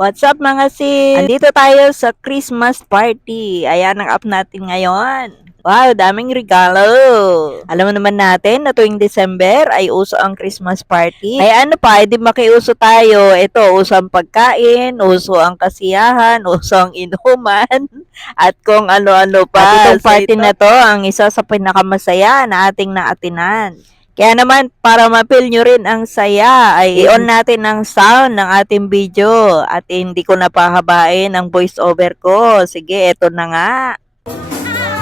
What's up mga sis? Andito tayo sa Christmas party. Ayan ang up natin ngayon. Wow, daming regalo. Alam mo naman natin na tuwing December ay uso ang Christmas party. Ay ano pa, edi makiuso tayo. Ito, uso ang pagkain, uso ang kasiyahan, uso ang inuman, at kung ano-ano pa. At itong party na to, ang isa sa pinakamasaya na ating naatinan. Kaya naman, para ma-feel nyo rin ang saya, ay i-on natin ang sound ng ating video. At hindi ko napahabain ang voice over ko. Sige, eto na nga.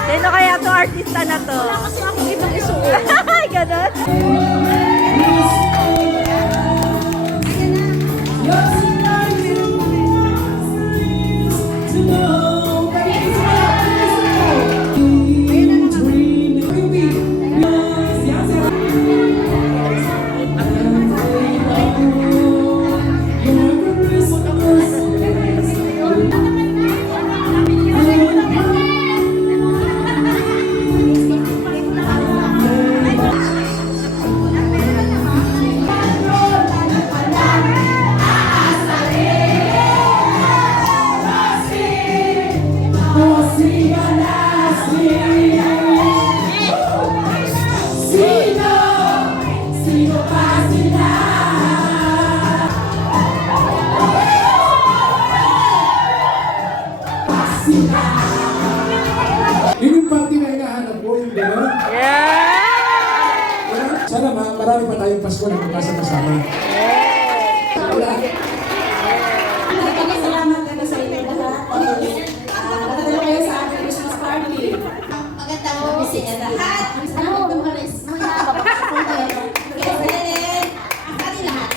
Sino kaya to artista na to? Wala kasi akong ibang isuot. Ganon? Yung party na hinahanap ko, yung gano'n. Yeah! Sana marami pa tayong Pasko na magkasama-sama. Salamat kayo sa inyo lahat. Nakatala kayo sa ating Christmas party. Magandang gabi sa inyo lahat. Salamat po mga mga kapatid. Kaya Helen, ang ating lahat.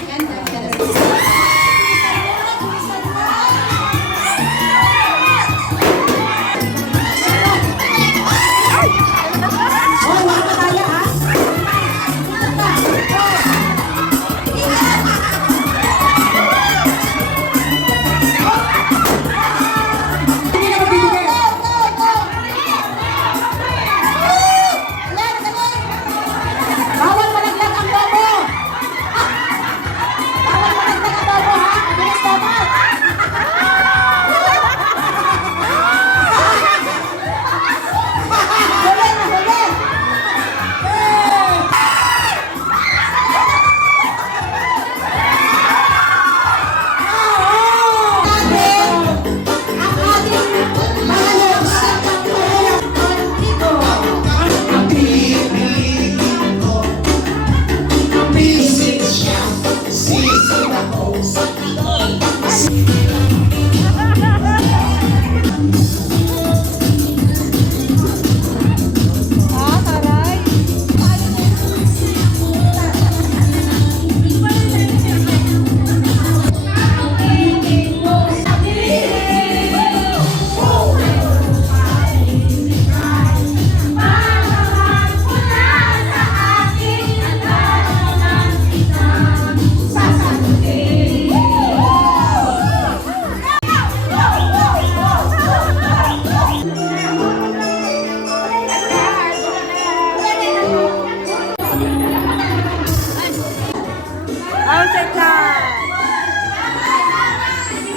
Outside lang!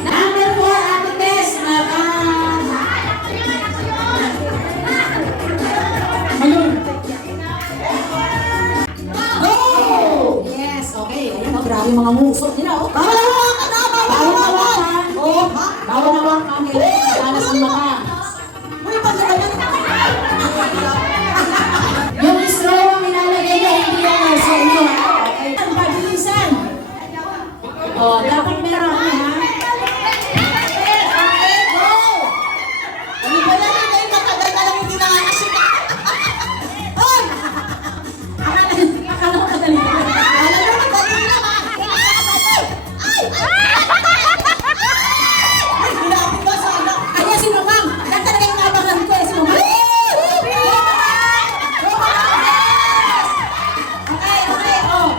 Number 4, Ate Tess. Go! Yes, okay. Ayan, grabe mga musok nila. Bawal hawakan na! Bawal hawakan! Bawal hawakan. Alas ang mata. Yung straw ang nilalagay niya, hindi yan sa inyo. Okay. Ang pabilisan. Oh, dapat meron ha. Okay, go! Ano ba lang ito yung matagal na lang hindi nakakasika? Hoy! Akala ko madali lang. Akala ko madali lang ha. Ay! Ay, hinapin ba sana? Kaya si Mamang. Yan talaga yung abangan ko si Mamang. Okay, oh.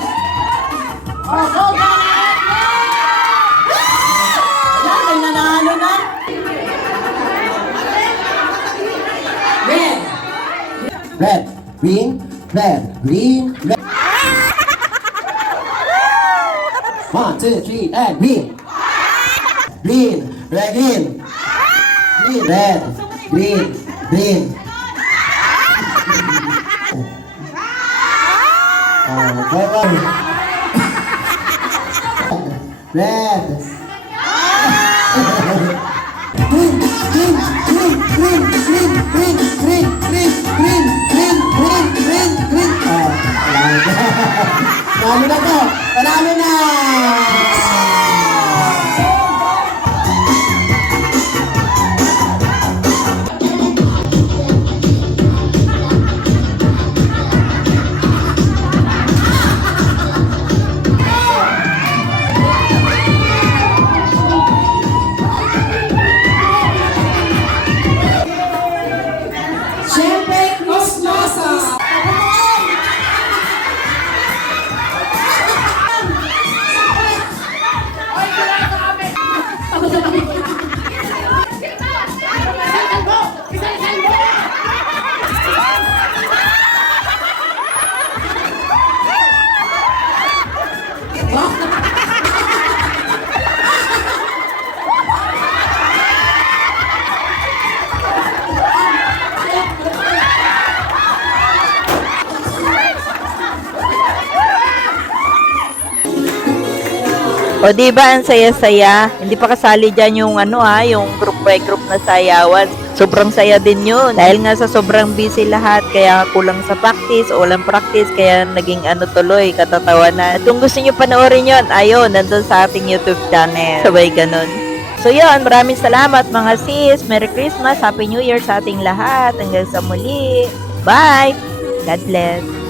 Oh, go, go! May nanalo na. Red. Red, green, red, green, red. 1, 2, 3, and green. green, red, green. Green, red, green, green. Go on. Red. Green, green, green, green, green, green, green, green, green, green, green, green, green. Panalo na to! Panalo na! Siyempre, Christmas! O di ba ang saya-saya? Hindi pa kasali diyan yung yung group by group na sayawan. Sobrang saya din yun. Dahil nga sa sobrang busy lahat, kaya kulang sa practice o walang practice, kaya naging tuloy, katatawanan. At kung gusto nyo panoorin yun, ayun, nandun sa ating YouTube channel. Sabay ganun. So yun, maraming salamat mga sis. Merry Christmas, Happy New Year sa ating lahat. Hanggang sa muli. Bye! God bless.